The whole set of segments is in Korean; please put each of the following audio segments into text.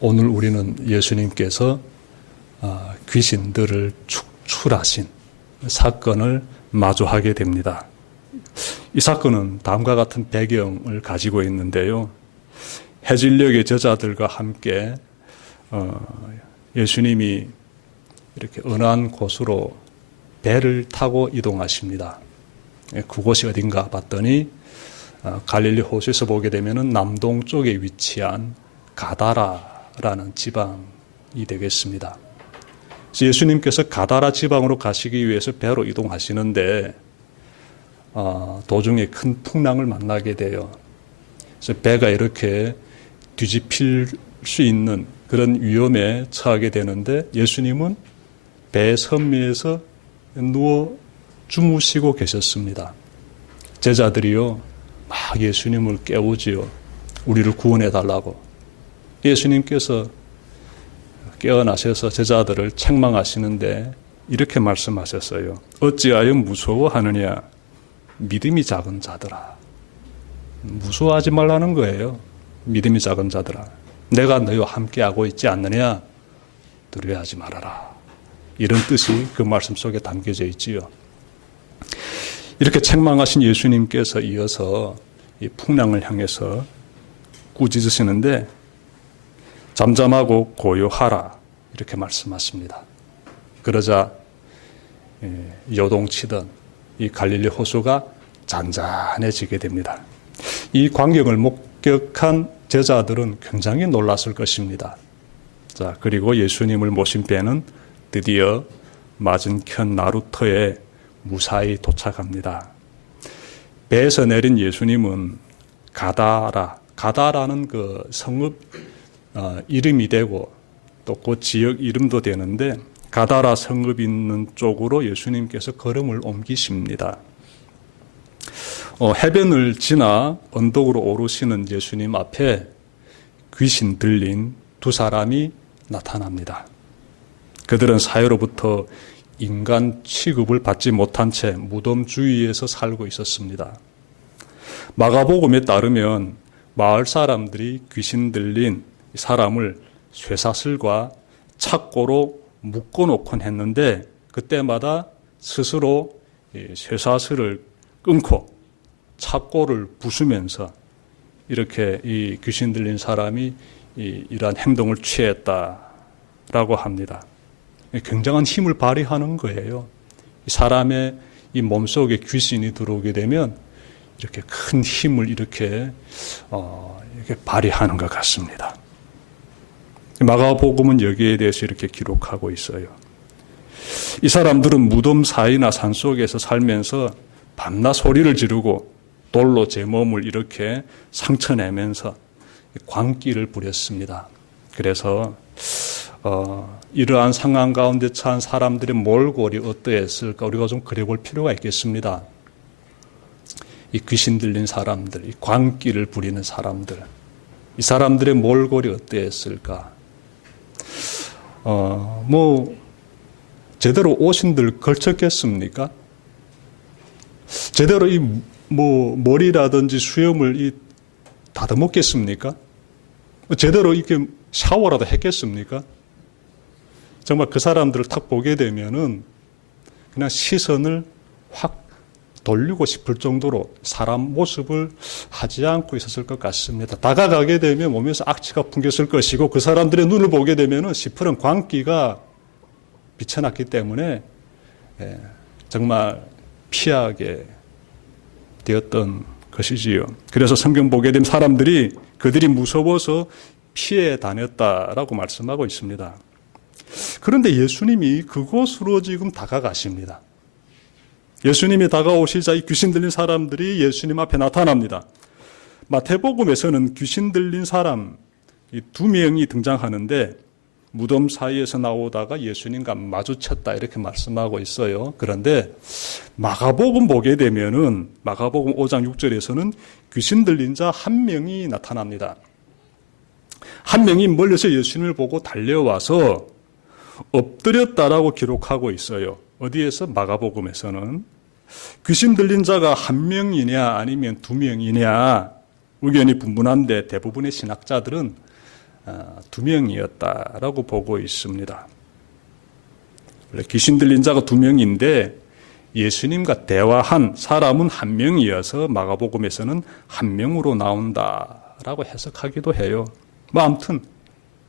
오늘 우리는 예수님께서 귀신들을 축출하신 사건을 마주하게 됩니다. 이 사건은 다음과 같은 배경을 가지고 있는데요. 해질녘의 제자들과 함께 예수님이 이렇게 언한 곳으로 배를 타고 이동하십니다. 그곳이 어딘가 봤더니 갈릴리 호수에서 보게 되면 남동쪽에 위치한 가다라라는 지방이 되겠습니다. 그래서 예수님께서 가다라 지방으로 가시기 위해서 배로 이동하시는데 도중에 큰 풍랑을 만나게 돼요. 그래서 배가 이렇게 뒤집힐 수 있는 그런 위험에 처하게 되는데 예수님은 배 선미에서 누워 주무시고 계셨습니다. 제자들이요 막 예수님을 깨우지요. 우리를 구원해 달라고. 예수님께서 깨어나셔서 제자들을 책망하시는데 이렇게 말씀하셨어요. 어찌하여 무서워하느냐? 믿음이 작은 자들아. 무서워하지 말라는 거예요. 믿음이 작은 자들아. 내가 너희와 함께하고 있지 않느냐? 두려워하지 말아라. 이런 뜻이 그 말씀 속에 담겨져 있지요. 이렇게 책망하신 예수님께서 이어서 이 풍랑을 향해서 꾸짖으시는데 잠잠하고 고요하라 이렇게 말씀하십니다. 그러자 요동치던 이 갈릴리 호수가 잔잔해지게 됩니다. 이 광경을 목격한 제자들은 굉장히 놀랐을 것입니다. 자, 그리고 예수님을 모신 배는 드디어 맞은편 나루터에 무사히 도착합니다. 배에서 내린 예수님은 가다라는 그 성읍 이름이 되고 또 그 지역 이름도 되는데 가다라 성읍이 있는 쪽으로 예수님께서 걸음을 옮기십니다. 해변을 지나 언덕으로 오르시는 예수님 앞에 귀신 들린 두 사람이 나타납니다. 그들은 사회로부터 인간 취급을 받지 못한 채 무덤 주위에서 살고 있었습니다. 마가복음에 따르면 마을 사람들이 귀신 들린 사람을 쇠사슬과 착고로 묶어놓곤 했는데 그때마다 스스로 쇠사슬을 끊고 착고를 부수면서 이렇게 이 귀신 들린 사람이 이러한 행동을 취했다라고 합니다. 굉장한 힘을 발휘하는 거예요. 사람의 이 몸속에 귀신이 들어오게 되면 이렇게 큰 힘을 이렇게 발휘하는 것 같습니다. 마가복음은 여기에 대해서 이렇게 기록하고 있어요. 이 사람들은 무덤 사이나 산속에서 살면서 밤낮 소리를 지르고 돌로 제 몸을 이렇게 상처내면서 광기를 부렸습니다. 그래서 이러한 상황 가운데 처한 사람들의 몰골이 어떠했을까 우리가 좀 그려볼 필요가 있겠습니다. 이 귀신 들린 사람들, 이 광기를 부리는 사람들, 이 사람들의 몰골이 어떠했을까? 제대로 옷인들 걸쳤겠습니까? 제대로 머리라든지 수염을 다듬었겠습니까? 제대로 이렇게 샤워라도 했겠습니까? 정말 그 사람들을 탁 보게 되면은 그냥 시선을 확 돌리고 싶을 정도로 사람 모습을 하지 않고 있었을 것 같습니다. 다가가게 되면 몸에서 악취가 풍겼을 것이고 그 사람들의 눈을 보게 되면은 시퍼런 광기가 비쳐났기 때문에 정말 피하게 되었던 것이지요. 그래서 성경 보게 되면 사람들이 그들이 무서워서 피해 다녔다라고 말씀하고 있습니다. 그런데 예수님이 그곳으로 지금 다가가십니다. 예수님이 다가오시자 이 귀신 들린 사람들이 예수님 앞에 나타납니다. 마태복음에서는 귀신 들린 사람 두 명이 등장하는데 무덤 사이에서 나오다가 예수님과 마주쳤다 이렇게 말씀하고 있어요. 그런데 마가복음 보게 되면은 마가복음 5장 6절에서는 귀신 들린 자 한 명이 나타납니다. 한 명이 멀리서 예수님을 보고 달려와서 엎드렸다라고 기록하고 있어요. 어디에서? 마가복음에서는. 귀신 들린 자가 한 명이냐 아니면 두 명이냐 의견이 분분한데 대부분의 신학자들은 두 명이었다라고 보고 있습니다. 원래 귀신 들린 자가 두 명인데 예수님과 대화한 사람은 한 명이어서 마가복음에서는 한 명으로 나온다라고 해석하기도 해요. 뭐 아무튼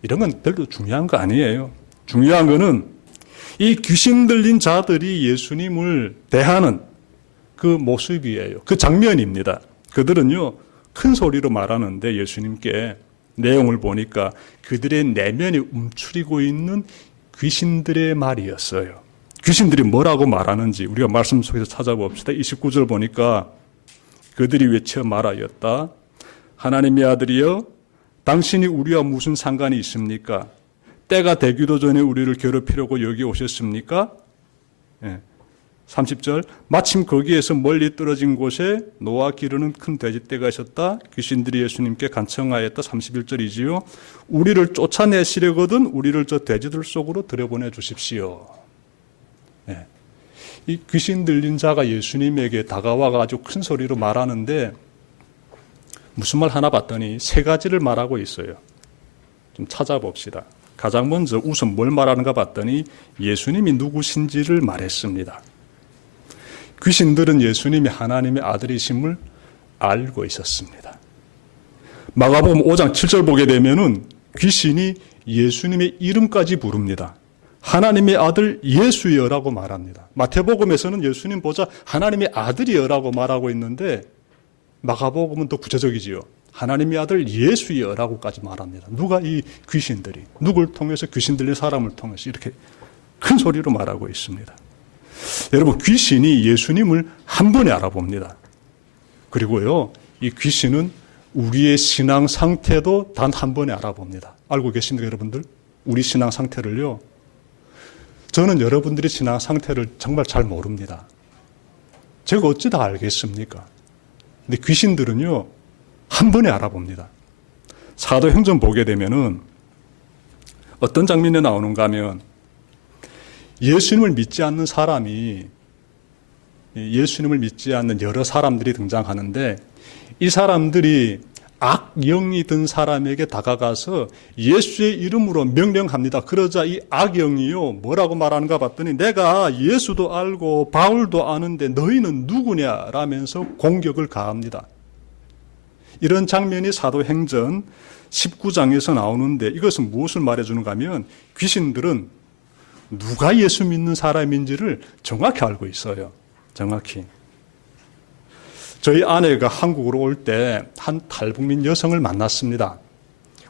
이런 건 별로 중요한 거 아니에요. 중요한 거는 이 귀신 들린 자들이 예수님을 대하는 그 모습이에요. 그 장면입니다. 그들은요, 큰 소리로 말하는데 예수님께 내용을 보니까 그들의 내면에 움츠리고 있는 귀신들의 말이었어요. 귀신들이 뭐라고 말하는지 우리가 말씀 속에서 찾아봅시다. 29절 보니까 그들이 외쳐 말하였다. 하나님의 아들이여, 당신이 우리와 무슨 상관이 있습니까? 때가 되기도 전에 우리를 괴롭히려고 여기 오셨습니까? 30절, 마침 거기에서 멀리 떨어진 곳에 노아 기르는 큰 돼지떼가 있었다. 귀신들이 예수님께 간청하였다. 31절이지요. 우리를 쫓아내시려거든 우리를 저 돼지들 속으로 들여보내 주십시오. 이 귀신 들린 자가 예수님에게 다가와가지고 큰 소리로 말하는데 무슨 말 하나 봤더니 세 가지를 말하고 있어요. 좀 찾아봅시다. 가장 먼저 우선 뭘 말하는가 봤더니 예수님이 누구신지를 말했습니다. 귀신들은 예수님이 하나님의 아들이심을 알고 있었습니다. 마가복음 5장 7절 보게 되면은 귀신이 예수님의 이름까지 부릅니다. 하나님의 아들 예수여라고 말합니다. 마태복음에서는 예수님 보자 하나님의 아들이여라고 말하고 있는데 마가복음은 더 구체적이지요. 하나님의 아들 예수여라고까지 말합니다. 누가 이 귀신들이 누굴 통해서 귀신 들린 사람을 통해서 이렇게 큰 소리로 말하고 있습니다. 여러분, 귀신이 예수님을 한 번에 알아봅니다. 그리고요, 이 귀신은 우리의 신앙 상태도 단 한 번에 알아봅니다. 알고 계십니까, 여러분들? 우리 신앙 상태를요. 저는 여러분들의 신앙 상태를 정말 잘 모릅니다. 제가 어찌 다 알겠습니까? 근데 귀신들은요, 한 번에 알아봅니다. 사도행전 보게 되면은 어떤 장면에 나오는가 하면 예수님을 믿지 않는 사람이 예수님을 믿지 않는 여러 사람들이 등장하는데 이 사람들이 악영이 든 사람에게 다가가서 예수의 이름으로 명령합니다. 그러자 이 악영이요 뭐라고 말하는가 봤더니 내가 예수도 알고 바울도 아는데 너희는 누구냐 라면서 공격을 가합니다. 이런 장면이 사도행전 19장에서 나오는데 이것은 무엇을 말해주는가 하면 귀신들은 누가 예수 믿는 사람인지를 정확히 알고 있어요. 정확히. 저희 아내가 한국으로 올 때 한 탈북민 여성을 만났습니다.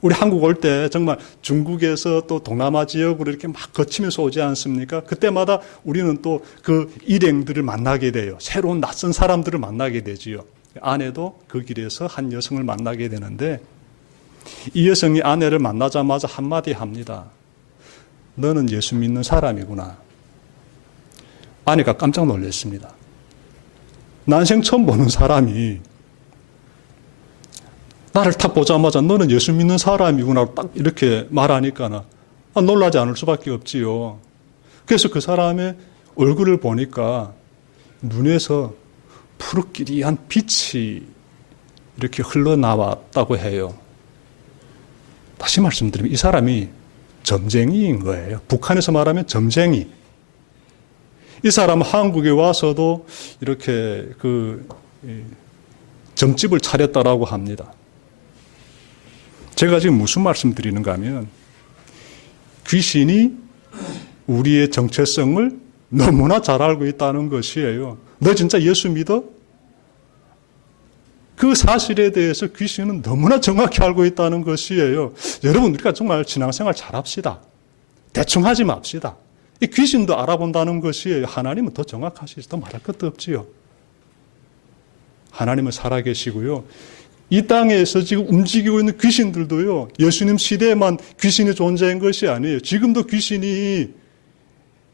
우리 한국 올 때 정말 중국에서 또 동남아 지역으로 이렇게 막 거치면서 오지 않습니까? 그때마다 우리는 또 그 일행들을 만나게 돼요. 새로운 낯선 사람들을 만나게 되지요. 아내도 그 길에서 한 여성을 만나게 되는데 이 여성이 아내를 만나자마자 한마디 합니다. 너는 예수 믿는 사람이구나. 아내가 깜짝 놀랐습니다. 난생 처음 보는 사람이 나를 딱 보자마자 너는 예수 믿는 사람이구나 딱 이렇게 말하니까 놀라지 않을 수밖에 없지요. 그래서 그 사람의 얼굴을 보니까 눈에서 푸르끼리한 빛이 이렇게 흘러나왔다고 해요. 다시 말씀드리면 이 사람이 점쟁이인 거예요. 북한에서 말하면 점쟁이. 이 사람은 한국에 와서도 이렇게 점집을 차렸다라고 합니다. 제가 지금 무슨 말씀 드리는가 하면 귀신이 우리의 정체성을 너무나 잘 알고 있다는 것이에요. 너 진짜 예수 믿어? 그 사실에 대해서 귀신은 너무나 정확히 알고 있다는 것이에요. 여러분, 우리가 정말 신앙생활 잘합시다. 대충 하지 맙시다. 이 귀신도 알아본다는 것이에요. 하나님은 더 정확하시지, 더 말할 것도 없지요. 하나님은 살아계시고요. 이 땅에서 지금 움직이고 있는 귀신들도요, 예수님 시대에만 귀신이 존재한 것이 아니에요. 지금도 귀신이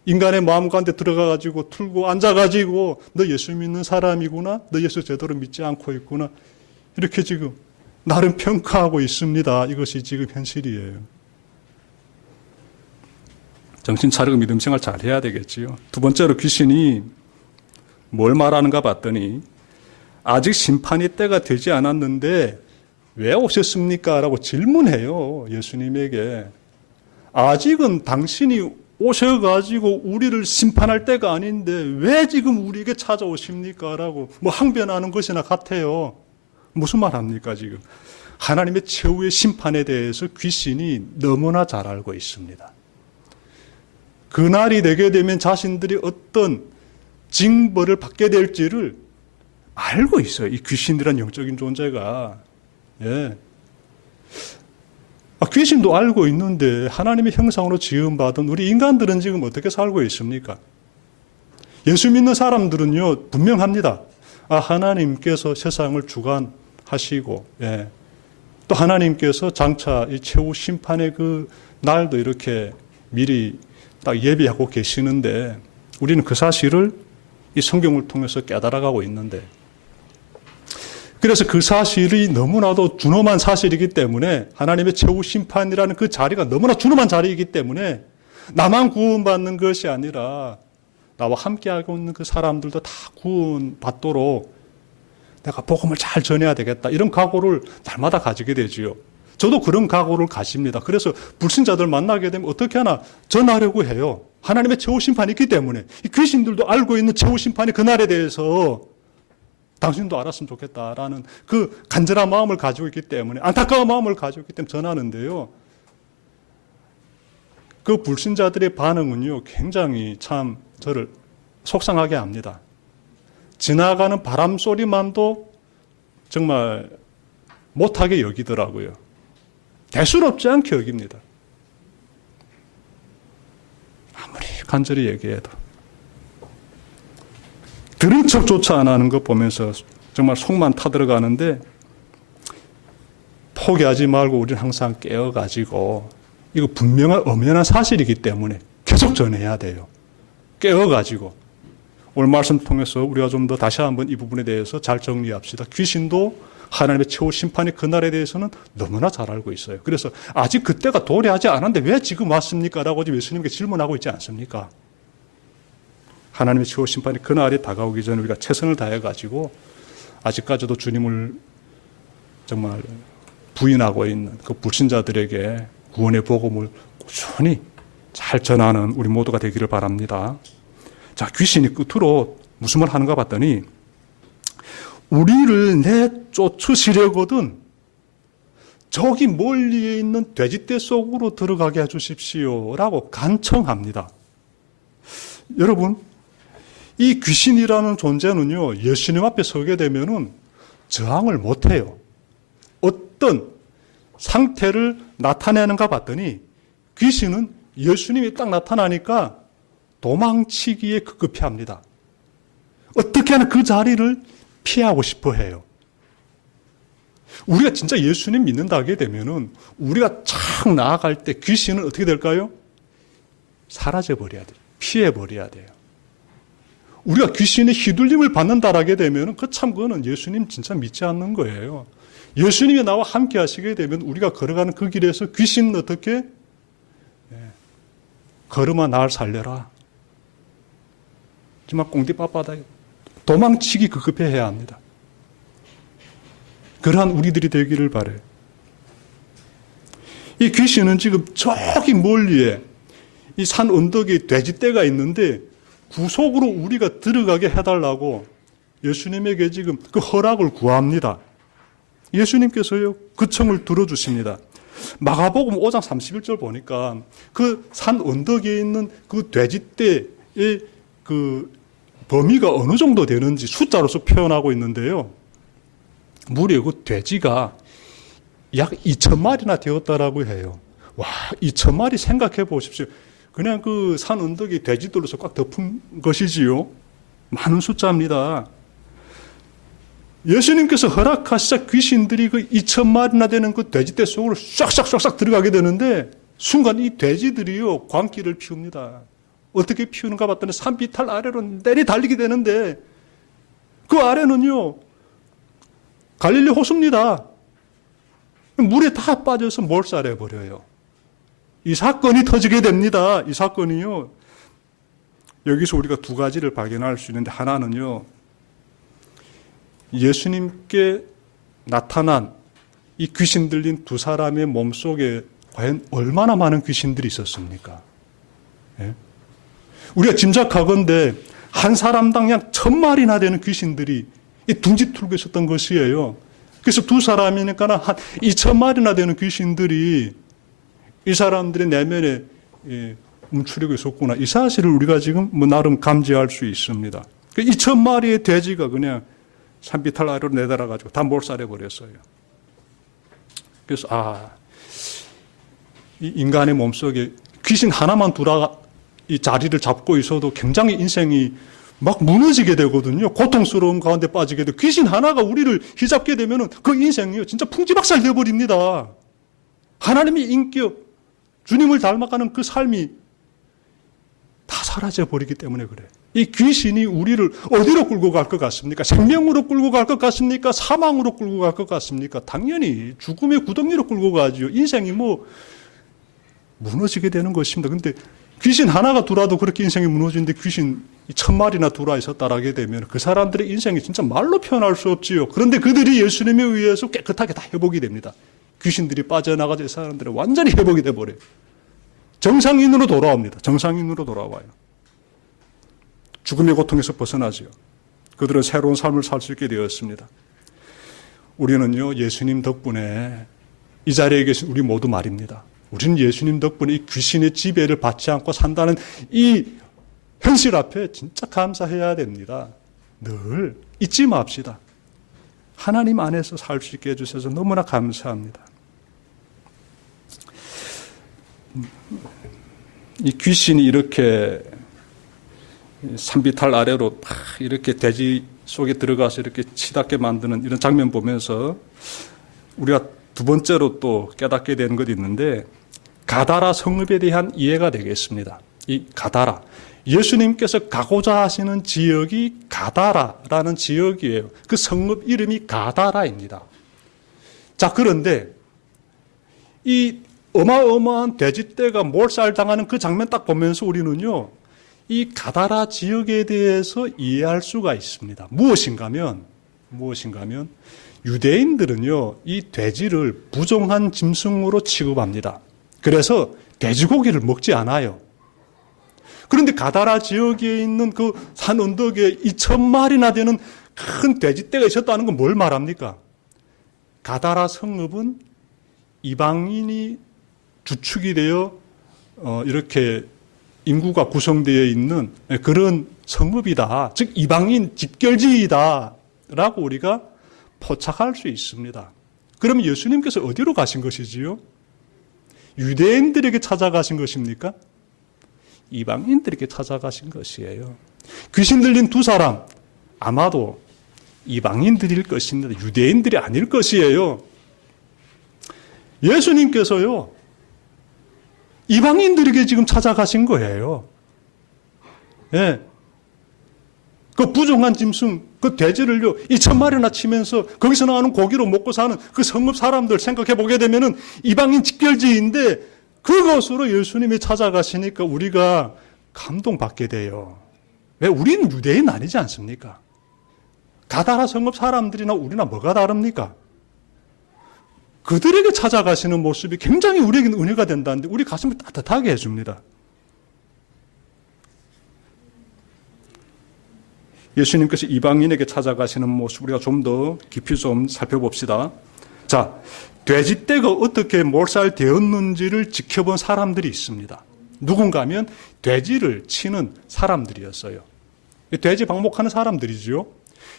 인간의 마음 가운데 들어가가지고 틀고 앉아가지고 너 예수 믿는 사람이구나, 너 예수 제대로 믿지 않고 있구나, 이렇게 지금 나름 평가하고 있습니다. 이것이 지금 현실이에요. 정신 차리고 믿음 생활 잘 해야 되겠지요. 두 번째로 귀신이 뭘 말하는가 봤더니 아직 심판의 때가 되지 않았는데 왜 오셨습니까? 라고 질문해요. 예수님에게. 아직은 당신이 오셔가지고 우리를 심판할 때가 아닌데 왜 지금 우리에게 찾아오십니까? 라고 항변하는 것이나 같아요. 무슨 말 합니까, 지금? 하나님의 최후의 심판에 대해서 귀신이 너무나 잘 알고 있습니다. 그날이 되게 되면 자신들이 어떤 징벌을 받게 될지를 알고 있어요. 이 귀신이란 영적인 존재가. 예. 귀신도 알고 있는데 하나님의 형상으로 지음받은 우리 인간들은 지금 어떻게 살고 있습니까? 예수 믿는 사람들은요, 분명합니다. 하나님께서 세상을 주관하시고, 예. 또 하나님께서 장차 이 최후 심판의 그 날도 이렇게 미리 딱 예비하고 계시는데 우리는 그 사실을 이 성경을 통해서 깨달아가고 있는데, 그래서 그 사실이 너무나도 준엄한 사실이기 때문에 하나님의 최후 심판이라는 그 자리가 너무나 준엄한 자리이기 때문에 나만 구원받는 것이 아니라 나와 함께하고 있는 그 사람들도 다 구원받도록 내가 복음을 잘 전해야 되겠다, 이런 각오를 날마다 가지게 되지요. 저도 그런 각오를 가집니다. 그래서 불신자들 만나게 되면 어떻게 하나 전하려고 해요. 하나님의 최후 심판이 있기 때문에. 이 귀신들도 알고 있는 최후 심판이 그날에 대해서 당신도 알았으면 좋겠다라는 그 간절한 마음을 가지고 있기 때문에, 안타까운 마음을 가지고 있기 때문에 전하는데요. 그 불신자들의 반응은요, 굉장히 참 저를 속상하게 합니다. 지나가는 바람 소리만도 정말 못하게 여기더라고요. 대수롭지 않게 여깁니다. 아무리 간절히 얘기해도. 들은 척조차 안 하는 것 보면서 정말 속만 타들어가는데, 포기하지 말고 우리는 항상 깨어가지고, 이거 분명한 엄연한 사실이기 때문에 계속 전해야 돼요. 깨어가지고. 오늘 말씀 통해서 우리가 좀 더 다시 한번 이 부분에 대해서 잘 정리합시다. 귀신도 하나님의 최후 심판의 그날에 대해서는 너무나 잘 알고 있어요. 그래서 아직 그때가 도래하지 않았는데 왜 지금 왔습니까? 라고 예수님께 질문하고 있지 않습니까? 하나님의 최후 심판이 그날이 다가오기 전에 우리가 최선을 다해가지고 아직까지도 주님을 정말 부인하고 있는 그 불신자들에게 구원의 복음을 꾸준히 잘 전하는 우리 모두가 되기를 바랍니다. 자, 귀신이 끝으로 무슨 말 하는가 봤더니 우리를 내쫓으시려거든 저기 멀리에 있는 돼지떼 속으로 들어가게 해주십시오 라고 간청합니다. 여러분, 이 귀신이라는 존재는요, 예수님 앞에 서게 되면은 저항을 못해요. 어떤 상태를 나타내는가 봤더니 귀신은 예수님이 딱 나타나니까 도망치기에 급급해 합니다. 어떻게 하나 그 자리를 피하고 싶어 해요. 우리가 진짜 예수님 믿는다 하게 되면은 우리가 착 나아갈 때 귀신은 어떻게 될까요? 사라져버려야 돼요. 피해버려야 돼요. 우리가 귀신의 휘둘림을 받는다라게 되면 그거는 예수님 진짜 믿지 않는 거예요. 예수님이 나와 함께 하시게 되면 우리가 걸어가는 그 길에서 귀신은 어떻게? 걸음아 날 살려라. 정말 꽁디빠빠다. 도망치기 급급해 해야 합니다. 그러한 우리들이 되기를 바라요. 이 귀신은 지금 저기 멀리에 이 산 언덕에 돼지떼가 있는데 구속으로 우리가 들어가게 해달라고 예수님에게 지금 그 허락을 구합니다. 예수님께서요, 그 청을 들어주십니다. 마가복음 5장 31절 보니까 그 산 언덕에 있는 그 돼지떼의 그 범위가 어느 정도 되는지 숫자로서 표현하고 있는데요. 무려 그 돼지가 약 2,000마리나 되었다라고 해요. 와, 2,000마리 생각해 보십시오. 그냥 그 산 언덕이 돼지들로서 꽉 덮은 것이지요. 많은 숫자입니다. 예수님께서 허락하시자 귀신들이 그 2,000마리나 되는 그 돼지떼 속으로 싹싹싹싹 들어가게 되는데 순간 이 돼지들이요, 광기를 피웁니다. 어떻게 피우는가 봤더니 산비탈 아래로 내리 달리게 되는데 그 아래는요, 갈릴리 호수입니다. 물에 다 빠져서 몰살해 버려요. 이 사건이 터지게 됩니다. 이 사건이요, 여기서 우리가 두 가지를 발견할 수 있는데, 하나는요, 예수님께 나타난 이 귀신 들린 두 사람의 몸속에 과연 얼마나 많은 귀신들이 있었습니까? 예? 우리가 짐작하건대 한 사람당 약 1000마리나 되는 귀신들이 둥지 틀고 있었던 것이에요. 그래서 두 사람이니까 한 2000마리나 되는 귀신들이 이 사람들의 내면에 움츠리고 있었구나. 이 사실을 우리가 지금 나름 감지할 수 있습니다. 2000마리의 돼지가 그냥 산비탈 아래로 내달아가지고 다 몰살해버렸어요. 그래서 이 인간의 몸속에 귀신 하나만 이 자리를 잡고 있어도 굉장히 인생이 막 무너지게 되거든요. 고통스러운 가운데 빠지게 되고 귀신 하나가 우리를 휘잡게 되면 그 인생이요 진짜 풍지박살 되어버립니다. 하나님의 인격, 주님을 닮아가는 그 삶이 다 사라져버리기 때문에 그래. 이 귀신이 우리를 어디로 끌고 갈 것 같습니까? 생명으로 끌고 갈 것 같습니까? 사망으로 끌고 갈 것 같습니까? 당연히 죽음의 구덩이로 끌고 가지요. 인생이 무너지게 되는 것입니다. 근데 귀신 하나가 돌아도 그렇게 인생이 무너지는데 귀신 1000마리나 돌아 있었다라게 되면 그 사람들의 인생이 진짜 말로 표현할 수 없지요. 그런데 그들이 예수님에 의해서 깨끗하게 다 회복이 됩니다. 귀신들이 빠져나가서 이 사람들은 완전히 회복이 돼버려요. 정상인으로 돌아옵니다. 정상인으로 돌아와요. 죽음의 고통에서 벗어나지요. 그들은 새로운 삶을 살 수 있게 되었습니다. 우리는요, 예수님 덕분에 이 자리에 계신 우리 모두 말입니다. 우리는 예수님 덕분에 이 귀신의 지배를 받지 않고 산다는 이 현실 앞에 진짜 감사해야 됩니다. 늘 잊지 맙시다. 하나님 안에서 살 수 있게 해주셔서 너무나 감사합니다. 이 귀신이 이렇게 산비탈 아래로 이렇게 돼지 속에 들어가서 이렇게 치닫게 만드는 이런 장면 보면서 우리가 두 번째로 또 깨닫게 되는 것이 있는데 가다라 성읍에 대한 이해가 되겠습니다. 이 가다라. 예수님께서 가고자 하시는 지역이 가다라라는 지역이에요. 그 성읍 이름이 가다라입니다. 자, 그런데 이 어마어마한 돼지떼가 몰살당하는 그 장면 딱 보면서 우리는요, 이 가다라 지역에 대해서 이해할 수가 있습니다. 무엇인가 하면 유대인들은요, 이 돼지를 부정한 짐승으로 취급합니다. 그래서 돼지고기를 먹지 않아요. 그런데 가다라 지역에 있는 그 산 언덕에 2000마리나 되는 큰 돼지떼가 있었다는 건 뭘 말합니까? 가다라 성읍은 이방인이 주축이 되어 이렇게 인구가 구성되어 있는 그런 성읍이다. 즉 이방인 집결지이다 라고 우리가 포착할 수 있습니다. 그럼 예수님께서 어디로 가신 것이지요? 유대인들에게 찾아가신 것입니까? 이방인들에게 찾아가신 것이에요. 귀신 들린 두 사람 아마도 이방인들일 것입니다. 유대인들이 아닐 것이에요. 예수님께서요, 이방인들에게 지금 찾아가신 거예요. 예. 그 부정한 짐승, 그 돼지를요, 2000마리나 치면서 거기서 나오는 고기로 먹고 사는 그 성읍 사람들 생각해 보게 되면은 이방인 직결지인데 그것으로 예수님이 찾아가시니까 우리가 감동받게 돼요. 왜? 우리는 유대인 아니지 않습니까? 가다라 성읍 사람들이나 우리나 뭐가 다릅니까? 그들에게 찾아가시는 모습이 굉장히 우리에게는 은혜가 된다는데 우리 가슴을 따뜻하게 해줍니다. 예수님께서 이방인에게 찾아가시는 모습 우리가 좀 더 깊이 좀 살펴봅시다. 자, 돼지떼가 어떻게 몰살되었는지를 지켜본 사람들이 있습니다. 누군가 하면 돼지를 치는 사람들이었어요. 돼지 방목하는 사람들이죠.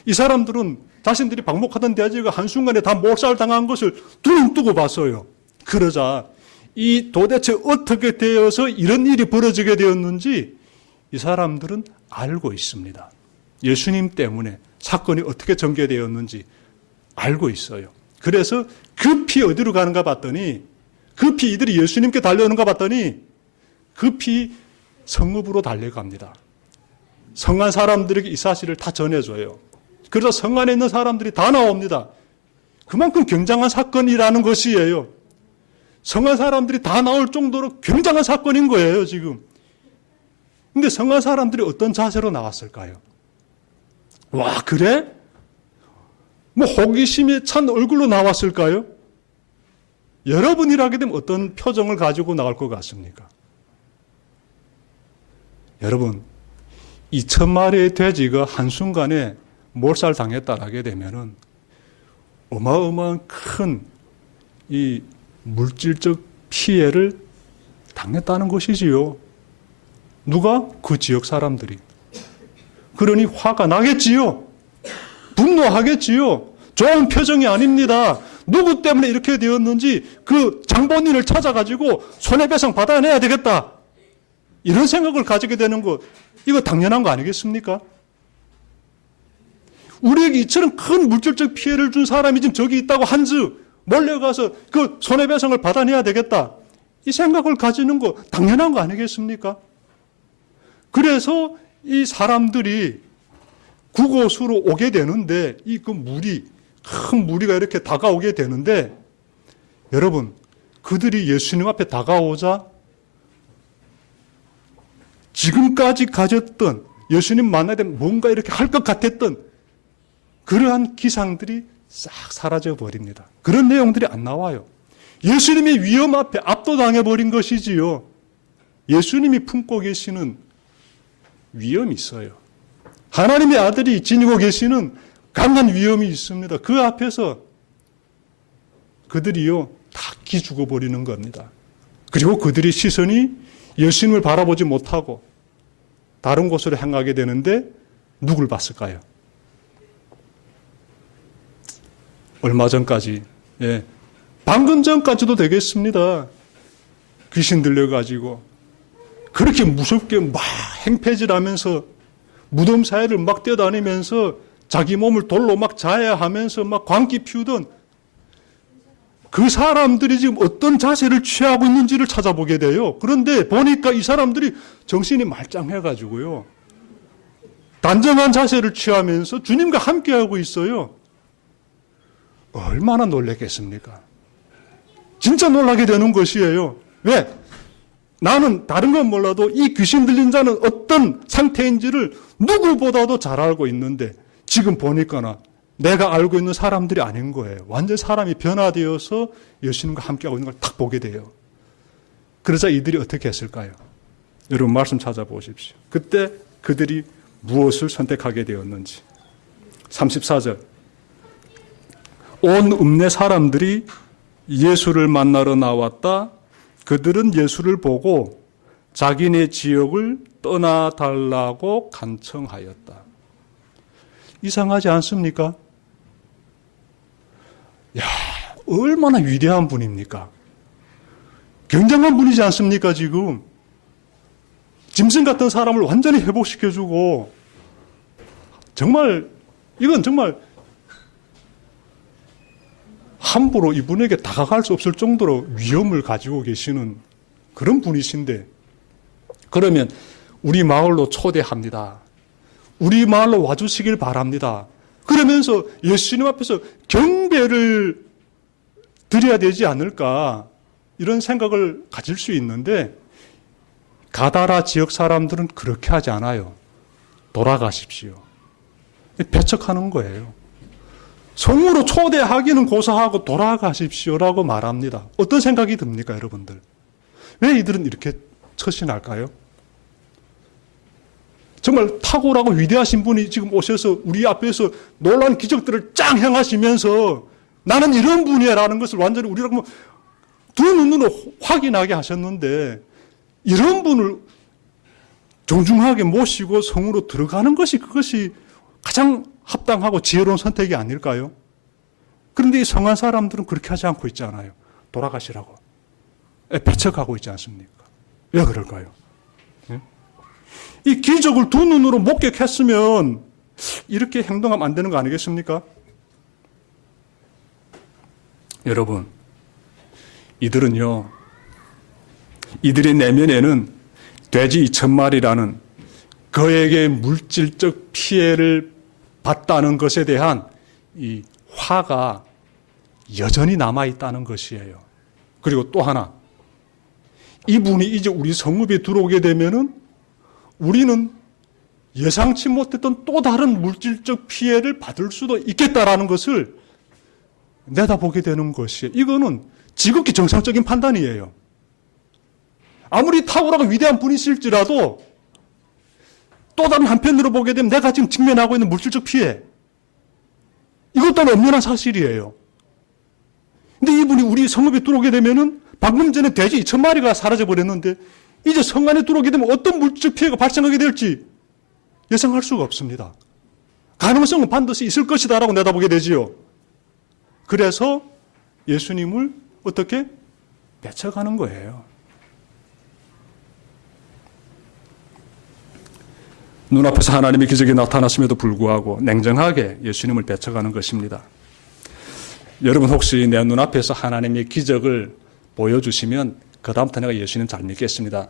이 사람들은 자신들이 방목하던 돼지가 한순간에 다 몰살당한 것을 두눈 뜨고 봤어요. 그러자 이 도대체 어떻게 되어서 이런 일이 벌어지게 되었는지 이 사람들은 알고 있습니다. 예수님 때문에 사건이 어떻게 전개되었는지 알고 있어요. 그래서 급히 어디로 가는가 봤더니, 급히 이들이 예수님께 달려오는가 봤더니 급히 성읍으로 달려갑니다. 성안 사람들에게 이 사실을 다 전해줘요. 그래서 성 안에 있는 사람들이 다 나옵니다. 그만큼 굉장한 사건이라는 것이에요. 성안 사람들이 다 나올 정도로 굉장한 사건인 거예요, 지금. 근데 성안 사람들이 어떤 자세로 나왔을까요? 와, 그래? 뭐 호기심에 찬 얼굴로 나왔을까요? 여러분이라게 되면 어떤 표정을 가지고 나갈 것 같습니까? 여러분, 2,000마리의 돼지가 한순간에 몰살당했다라게 되면은 어마어마한 큰 이 물질적 피해를 당했다는 것이지요. 누가? 그 지역 사람들이. 그러니 화가 나겠지요. 분노하겠지요. 좋은 표정이 아닙니다. 누구 때문에 이렇게 되었는지 그 장본인을 찾아가지고 손해배상 받아내야 되겠다. 이런 생각을 가지게 되는 것, 이거 당연한 거 아니겠습니까? 우리에게 이처럼 큰 물질적 피해를 준 사람이 지금 저기 있다고 한즉 몰려가서 그 손해배상을 받아내야 되겠다. 이 생각을 가지는 거 당연한 거 아니겠습니까? 그래서 이 사람들이 그곳으로 오게 되는데 이 그 무리, 큰 무리가 이렇게 다가오게 되는데 여러분, 그들이 예수님 앞에 다가오자 지금까지 가졌던 예수님 만나야 되면 뭔가 이렇게 할 것 같았던 그러한 기상들이 싹 사라져 버립니다. 그런 내용들이 안 나와요. 예수님의 위험 앞에 압도당해 버린 것이지요. 예수님이 품고 계시는 위험이 있어요. 하나님의 아들이 지니고 계시는 강한 위험이 있습니다. 그 앞에서 그들이요 다 기죽어 버리는 겁니다. 그리고 그들의 시선이 예수님을 바라보지 못하고 다른 곳으로 향하게 되는데 누굴 봤을까요? 얼마 전까지, 방금 전까지도 되겠습니다. 귀신 들려가지고 그렇게 무섭게 막 행패질하면서 무덤 사이를 막 뛰어다니면서 자기 몸을 돌로 막 자해하면서 막 광기 피우던 그 사람들이 지금 어떤 자세를 취하고 있는지를 찾아보게 돼요. 그런데 보니까 이 사람들이 정신이 말짱해가지고요. 단정한 자세를 취하면서 주님과 함께하고 있어요. 얼마나 놀랐겠습니까? 진짜 놀라게 되는 것이에요. 왜? 나는 다른 건 몰라도 이 귀신 들린 자는 어떤 상태인지를 누구보다도 잘 알고 있는데 지금 보니까 내가 알고 있는 사람들이 아닌 거예요. 완전 사람이 변화되어서 예수님과 함께하고 있는 걸 딱 보게 돼요. 그러자 이들이 어떻게 했을까요? 여러분 말씀 찾아보십시오. 그때 그들이 무엇을 선택하게 되었는지. 34절. 온 읍내 사람들이 예수를 만나러 나왔다. 그들은 예수를 보고 자기네 지역을 떠나달라고 간청하였다. 이상하지 않습니까? 야, 얼마나 위대한 분입니까? 굉장한 분이지 않습니까, 지금? 짐승 같은 사람을 완전히 회복시켜주고, 이건 정말 함부로 이분에게 다가갈 수 없을 정도로 위험을 가지고 계시는 그런 분이신데, 그러면 우리 마을로 초대합니다. 우리 마을로 와주시길 바랍니다. 그러면서 예수님 앞에서 경배를 드려야 되지 않을까, 이런 생각을 가질 수 있는데 가다라 지역 사람들은 그렇게 하지 않아요. 돌아가십시오. 배척하는 거예요. 성으로 초대하기는 고사하고 돌아가십시오라고 말합니다. 어떤 생각이 듭니까, 여러분들? 왜 이들은 이렇게 처신할까요? 정말 탁월하고 위대하신 분이 지금 오셔서 우리 앞에서 놀라운 기적들을 짱 행하시면서 나는 이런 분이야라는 것을 완전히 우리라고 두 눈으로 확인하게 하셨는데 이런 분을 존중하게 모시고 성으로 들어가는 것이 그것이 가장 합당하고 지혜로운 선택이 아닐까요? 그런데 이 성한 사람들은 그렇게 하지 않고 있잖아요. 돌아가시라고. 배척하고 있지 않습니까? 왜 그럴까요? 이 기적을 두 눈으로 목격했으면 이렇게 행동하면 안 되는 거 아니겠습니까? 여러분, 이들은요, 이들의 내면에는 돼지 2,000마리라는 그에게 물질적 피해를 봤다는 것에 대한 이 화가 여전히 남아있다는 것이에요. 그리고 또 하나, 이분이 이제 우리 성읍에 들어오게 되면은 우리는 예상치 못했던 또 다른 물질적 피해를 받을 수도 있겠다라는 것을 내다보게 되는 것이, 이거는 지극히 정상적인 판단이에요. 아무리 탁월하고 위대한 분이실지라도 또 다른 한편으로 보게 되면 내가 지금 직면하고 있는 물질적 피해, 이것 또한 엄연한 사실이에요. 근데 이분이 우리 성읍에 들어오게 되면은 방금 전에 돼지 2,000마리가 사라져 버렸는데 이제 성 안에 들어오게 되면 어떤 물질적 피해가 발생하게 될지 예상할 수가 없습니다. 가능성은 반드시 있을 것이다라고 내다보게 되지요. 그래서 예수님을 어떻게 배척하는 거예요. 눈앞에서 하나님의 기적이 나타났음에도 불구하고 냉정하게 예수님을 배척하는 것입니다. 여러분 혹시 내 눈앞에서 하나님의 기적을 보여주시면 그 다음부터 내가 예수님 잘 믿겠습니다,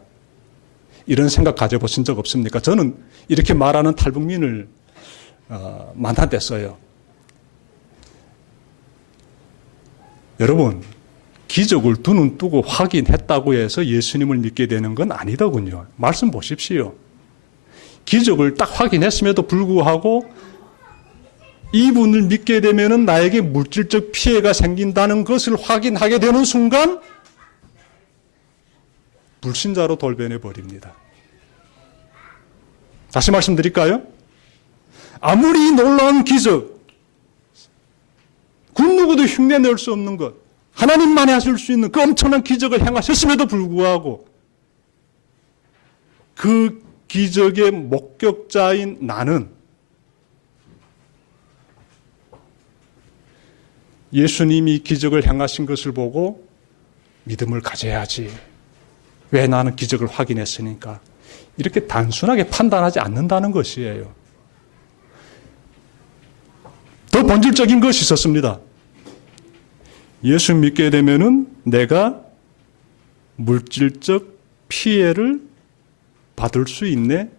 이런 생각 가져보신 적 없습니까? 저는 이렇게 말하는 탈북민을 만났댔어요. 여러분, 기적을 두 눈 뜨고 확인했다고 해서 예수님을 믿게 되는 건 아니더군요. 말씀 보십시오. 기적을 딱 확인했음에도 불구하고 이분을 믿게 되면 나에게 물질적 피해가 생긴다는 것을 확인하게 되는 순간 불신자로 돌변해 버립니다. 다시 말씀드릴까요? 아무리 놀라운 기적, 그 누구도 흉내낼 수 없는 것, 하나님만이 하실 수 있는 그 엄청난 기적을 행하셨음에도 불구하고 그 기적의 목격자인 나는 예수님이 기적을 행하신 것을 보고 믿음을 가져야지, 왜 나는 기적을 확인했으니까, 이렇게 단순하게 판단하지 않는다는 것이에요. 더 본질적인 것이 있었습니다. 예수 믿게 되면은 내가 물질적 피해를 받을 수 있네,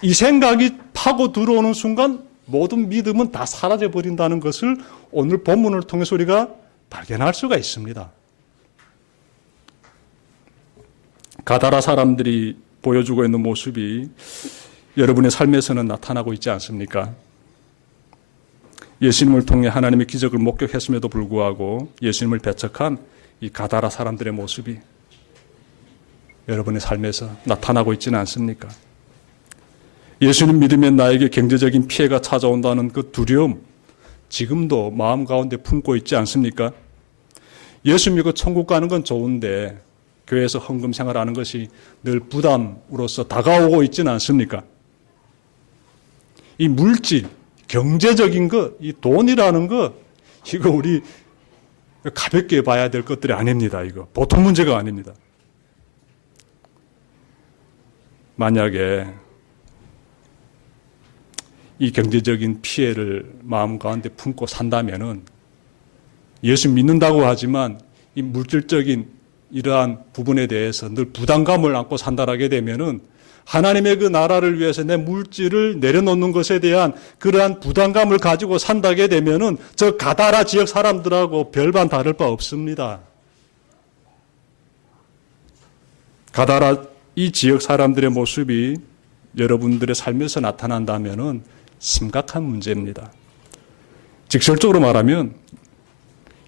이 생각이 파고 들어오는 순간 모든 믿음은 다 사라져 버린다는 것을 오늘 본문을 통해서 우리가 발견할 수가 있습니다. 가다라 사람들이 보여주고 있는 모습이 여러분의 삶에서는 나타나고 있지 않습니까? 예수님을 통해 하나님의 기적을 목격했음에도 불구하고 예수님을 배척한 이 가다라 사람들의 모습이 여러분의 삶에서 나타나고 있지는 않습니까? 예수님 믿으면 나에게 경제적인 피해가 찾아온다는 그 두려움, 지금도 마음 가운데 품고 있지 않습니까? 예수 믿고 천국 가는 건 좋은데 교회에서 헌금 생활하는 것이 늘 부담으로서 다가오고 있지는 않습니까? 이 물질, 경제적인 것, 이 돈이라는 것, 이거 우리 가볍게 봐야 될 것들이 아닙니다. 이거 보통 문제가 아닙니다. 만약에 이 경제적인 피해를 마음 가운데 품고 산다면은 예수 믿는다고 하지만 이 물질적인 이러한 부분에 대해서 늘 부담감을 안고 산다라게 되면은 하나님의 그 나라를 위해서 내 물질을 내려놓는 것에 대한 그러한 부담감을 가지고 산다게 되면은 저 가다라 지역 사람들하고 별반 다를 바 없습니다. 가다라 이 지역 사람들의 모습이 여러분들의 삶에서 나타난다면은 심각한 문제입니다. 직설적으로 말하면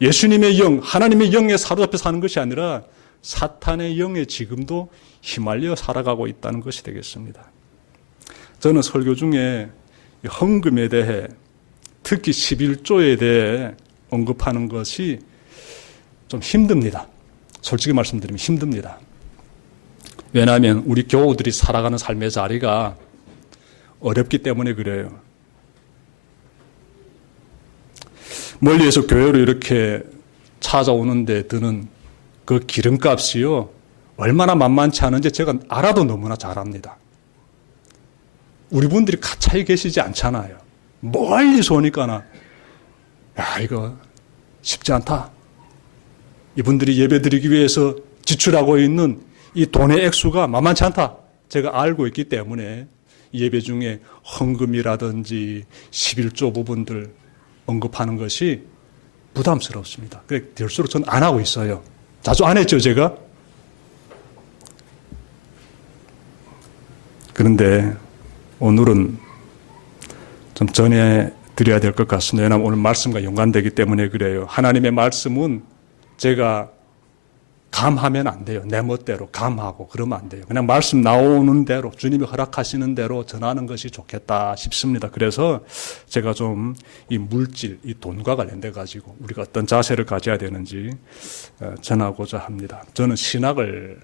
예수님의 영, 하나님의 영에 사로잡혀 사는 것이 아니라 사탄의 영에 지금도 휘말려 살아가고 있다는 것이 되겠습니다. 저는 설교 중에 헌금에 대해, 특히 11조에 대해 언급하는 것이 좀 힘듭니다. 솔직히 말씀드리면 힘듭니다. 왜냐하면 우리 교우들이 살아가는 삶의 자리가 어렵기 때문에 그래요. 멀리에서 교회로 이렇게 찾아오는데 드는 그 기름값이요, 얼마나 만만치 않은지 제가 알아도 너무나 잘 압니다. 우리 분들이 가차에 계시지 않잖아요. 멀리서 오니까나, 야, 이거 쉽지 않다. 이분들이 예배 드리기 위해서 지출하고 있는 이 돈의 액수가 만만치 않다. 제가 알고 있기 때문에 예배 중에 헌금이라든지 11조 부분들 언급하는 것이 부담스럽습니다. 될수록 저는 안 하고 있어요. 자주 안 했죠, 제가? 그런데 오늘은 좀 전에 드려야 될 것 같습니다. 왜냐하면 오늘 말씀과 연관되기 때문에 그래요. 하나님의 말씀은 제가 감하면 안 돼요. 내 멋대로 감하고 그러면 안 돼요. 그냥 말씀 나오는 대로 주님이 허락하시는 대로 전하는 것이 좋겠다 싶습니다. 그래서 제가 좀 이 물질, 이 돈과 관련돼 가지고 우리가 어떤 자세를 가져야 되는지 전하고자 합니다. 저는 신학을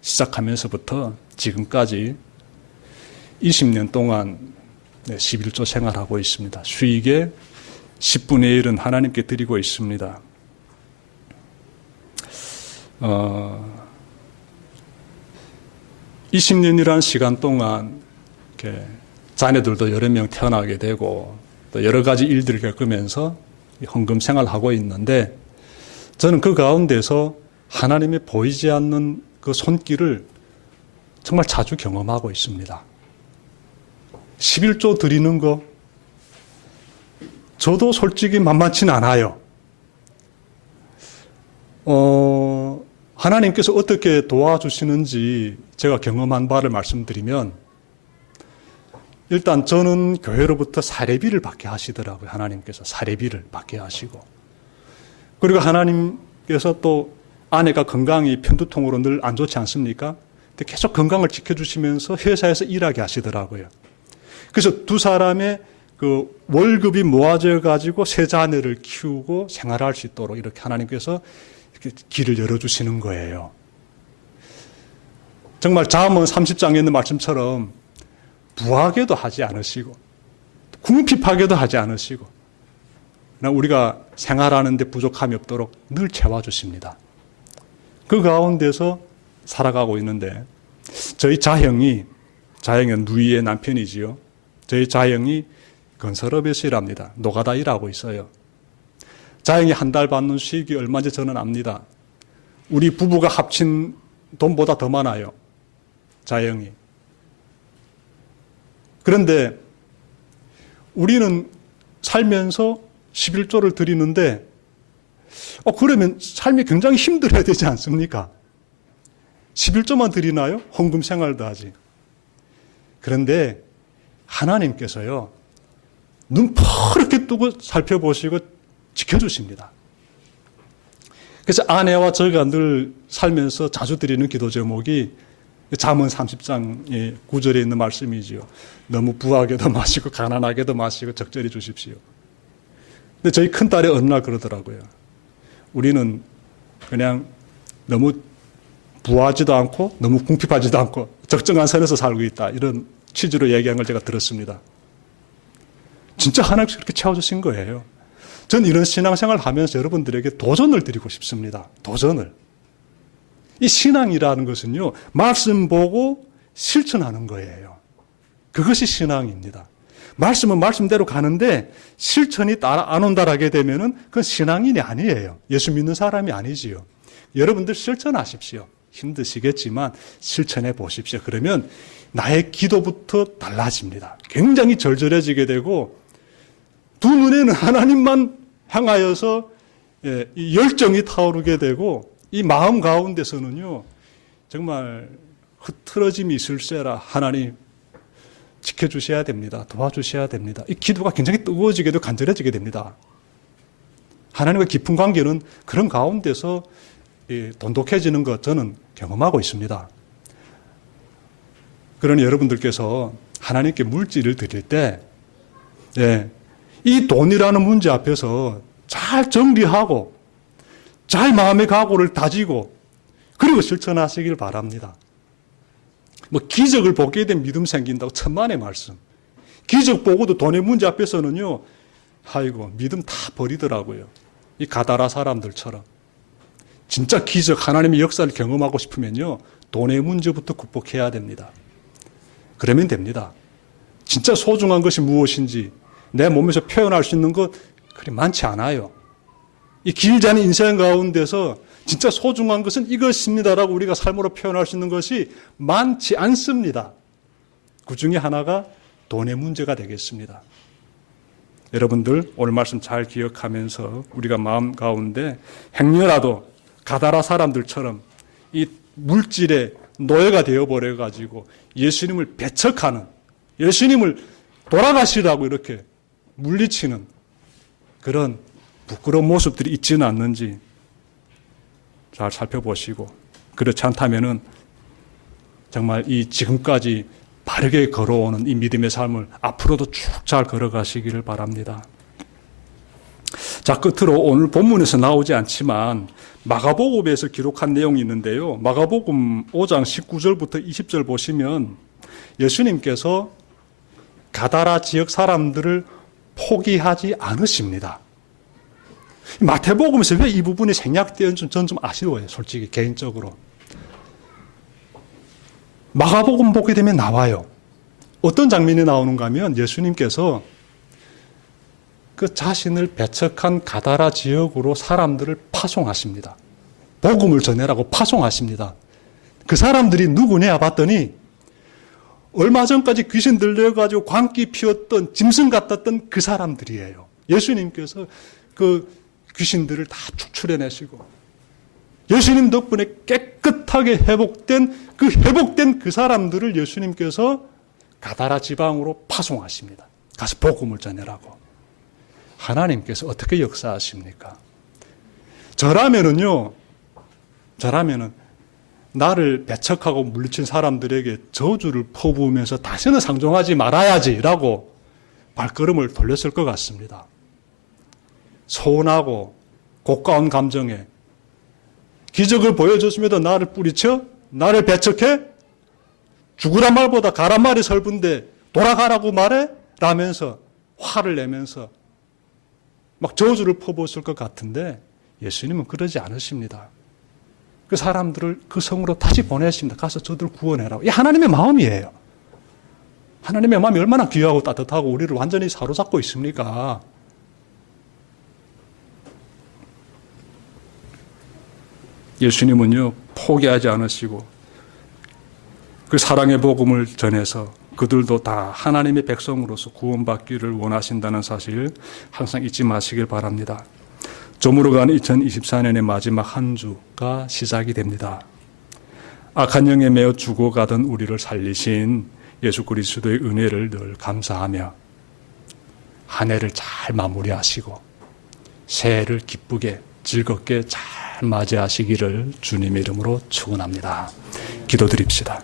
시작하면서부터 지금까지 20년 동안 11조 생활하고 있습니다. 수익의 10분의 1은 하나님께 드리고 있습니다. 20년이라는 시간 동안 이렇게 자녀들도 여러 명 태어나게 되고 또 여러 가지 일들을 겪으면서 헌금 생활하고 있는데 저는 그 가운데서 하나님의 보이지 않는 그 손길을 정말 자주 경험하고 있습니다. 11조 드리는 거 저도 솔직히 만만치는 않아요. 하나님께서 어떻게 도와주시는지 제가 경험한 바를 말씀드리면 일단 저는 교회로부터 사례비를 받게 하시더라고요. 하나님께서 사례비를 받게 하시고 그리고 하나님께서 또 아내가 건강이 편두통으로 늘 안 좋지 않습니까? 근데 계속 건강을 지켜주시면서 회사에서 일하게 하시더라고요. 그래서 두 사람의 그 월급이 모아져 가지고 세 자녀를 키우고 생활할 수 있도록 이렇게 하나님께서 이렇게 길을 열어주시는 거예요. 정말 잠언 30장에 있는 말씀처럼 부하게도 하지 않으시고 궁핍하게도 하지 않으시고 우리가 생활하는 데 부족함이 없도록 늘 채워주십니다. 그 가운데서 살아가고 있는데 저희 자형은 누이의 남편이지요. 저희 자형이 건설업에서 일합니다. 노가다 일하고 있어요. 자형이 한 달 받는 수익이 얼마인지 저는 압니다. 우리 부부가 합친 돈보다 더 많아요. 자형이. 그런데 우리는 살면서 11조를 드리는데 그러면 삶이 굉장히 힘들어야 되지 않습니까? 11조만 드리나요? 헌금 생활도 하지. 그런데 하나님께서요. 눈 퍼렇게 뜨고 살펴보시고 지켜주십니다. 그래서 아내와 저가 늘 살면서 자주 드리는 기도 제목이 잠언 30장의 9절에 있는 말씀이지요. 너무 부하게도 마시고 가난하게도 마시고 적절히 주십시오. 근데 저희 큰딸이 어느 날 그러더라고요. 우리는 그냥 너무 부하지도 않고 너무 궁핍하지도 않고 적정한 선에서 살고 있다. 이런 취지로 얘기한 걸 제가 들었습니다. 진짜 하나님께서 그렇게 채워주신 거예요. 전 이런 신앙생활을 하면서 여러분들에게 도전을 드리고 싶습니다. 도전을. 이 신앙이라는 것은요, 말씀 보고 실천하는 거예요. 그것이 신앙입니다. 말씀은 말씀대로 가는데 실천이 따라 안 온다라게 되면은 그건 신앙인이 아니에요. 예수 믿는 사람이 아니지요. 여러분들 실천하십시오. 힘드시겠지만 실천해 보십시오. 그러면 나의 기도부터 달라집니다. 굉장히 절절해지게 되고 두 눈에는 하나님만 향하여서 이 열정이 타오르게 되고 이 마음 가운데서는요 정말 흐트러짐이 있을세라 하나님 지켜주셔야 됩니다. 도와주셔야 됩니다. 이 기도가 굉장히 뜨거워지게 되고 간절해지게 됩니다. 하나님과 깊은 관계는 그런 가운데서 돈독해지는 것 저는 경험하고 있습니다. 그러니 여러분들께서 하나님께 물질을 드릴 때 이 돈이라는 문제 앞에서 잘 정리하고 잘 마음의 각오를 다지고 그리고 실천하시길 바랍니다. 뭐 기적을 보게 되면 믿음 생긴다고 천만의 말씀. 기적 보고도 돈의 문제 앞에서는요. 아이고 믿음 다 버리더라고요. 이 가다라 사람들처럼. 진짜 기적 하나님의 역사를 경험하고 싶으면요. 돈의 문제부터 극복해야 됩니다. 그러면 됩니다. 진짜 소중한 것이 무엇인지 내 몸에서 표현할 수 있는 것 그리 많지 않아요. 이 길지 않은 인생 가운데서 진짜 소중한 것은 이것입니다라고 우리가 삶으로 표현할 수 있는 것이 많지 않습니다. 그 중에 하나가 돈의 문제가 되겠습니다. 여러분들 오늘 말씀 잘 기억하면서 우리가 마음 가운데 행여라도 가다라 사람들처럼 이 물질의 노예가 되어버려가지고 예수님을 배척하는 예수님을 돌아가시라고 이렇게 물리치는 그런 부끄러운 모습들이 있지는 않는지 잘 살펴보시고, 그렇지 않다면은 정말 이 지금까지 바르게 걸어오는 이 믿음의 삶을 앞으로도 쭉 잘 걸어가시기를 바랍니다. 자, 끝으로 오늘 본문에서 나오지 않지만 마가복음에서 기록한 내용이 있는데요. 마가복음 5장 19절부터 20절 보시면 예수님께서 가다라 지역 사람들을 포기하지 않으십니다. 마태복음에서 왜 이 부분이 생략되었는지 저는 좀 아쉬워요. 솔직히 개인적으로. 마가복음 보게 되면 나와요. 어떤 장면이 나오는가 하면 예수님께서 그 자신을 배척한 가다라 지역으로 사람들을 파송하십니다. 복음을 전해라고 파송하십니다. 그 사람들이 누구냐 봤더니 얼마 전까지 귀신 들려가지고 광기 피웠던 짐승 같았던 그 사람들이에요. 예수님께서 그 귀신들을 다 축출해내시고 예수님 덕분에 깨끗하게 회복된 그 사람들을 예수님께서 가다라 지방으로 파송하십니다. 가서 복음을 전해라고. 하나님께서 어떻게 역사하십니까? 저라면은 나를 배척하고 물리친 사람들에게 저주를 퍼부으면서 다시는 상종하지 말아야지라고 발걸음을 돌렸을 것 같습니다. 서운하고 고가운 감정에 기적을 보여줬음에도 나를 뿌리쳐? 나를 배척해? 죽으란 말보다 가란 말이 설분데 돌아가라고 말해? 라면서 화를 내면서 막 저주를 퍼부었을 것 같은데 예수님은 그러지 않으십니다. 그 사람들을 그 성으로 다시 보내십니다. 가서 저들을 구원해라고. 이 하나님의 마음이에요. 하나님의 마음이 얼마나 귀하고 따뜻하고 우리를 완전히 사로잡고 있습니까? 예수님은요, 포기하지 않으시고 그 사랑의 복음을 전해서 그들도 다 하나님의 백성으로서 구원받기를 원하신다는 사실 항상 잊지 마시길 바랍니다. 저물어가는 2024년의 마지막 한 주가 시작이 됩니다. 악한 영에 매어 죽어가던 우리를 살리신 예수 그리스도의 은혜를 늘 감사하며 한 해를 잘 마무리하시고 새해를 기쁘게 즐겁게 잘 맞이하시기를 주님의 이름으로 축원합니다. 기도드립시다.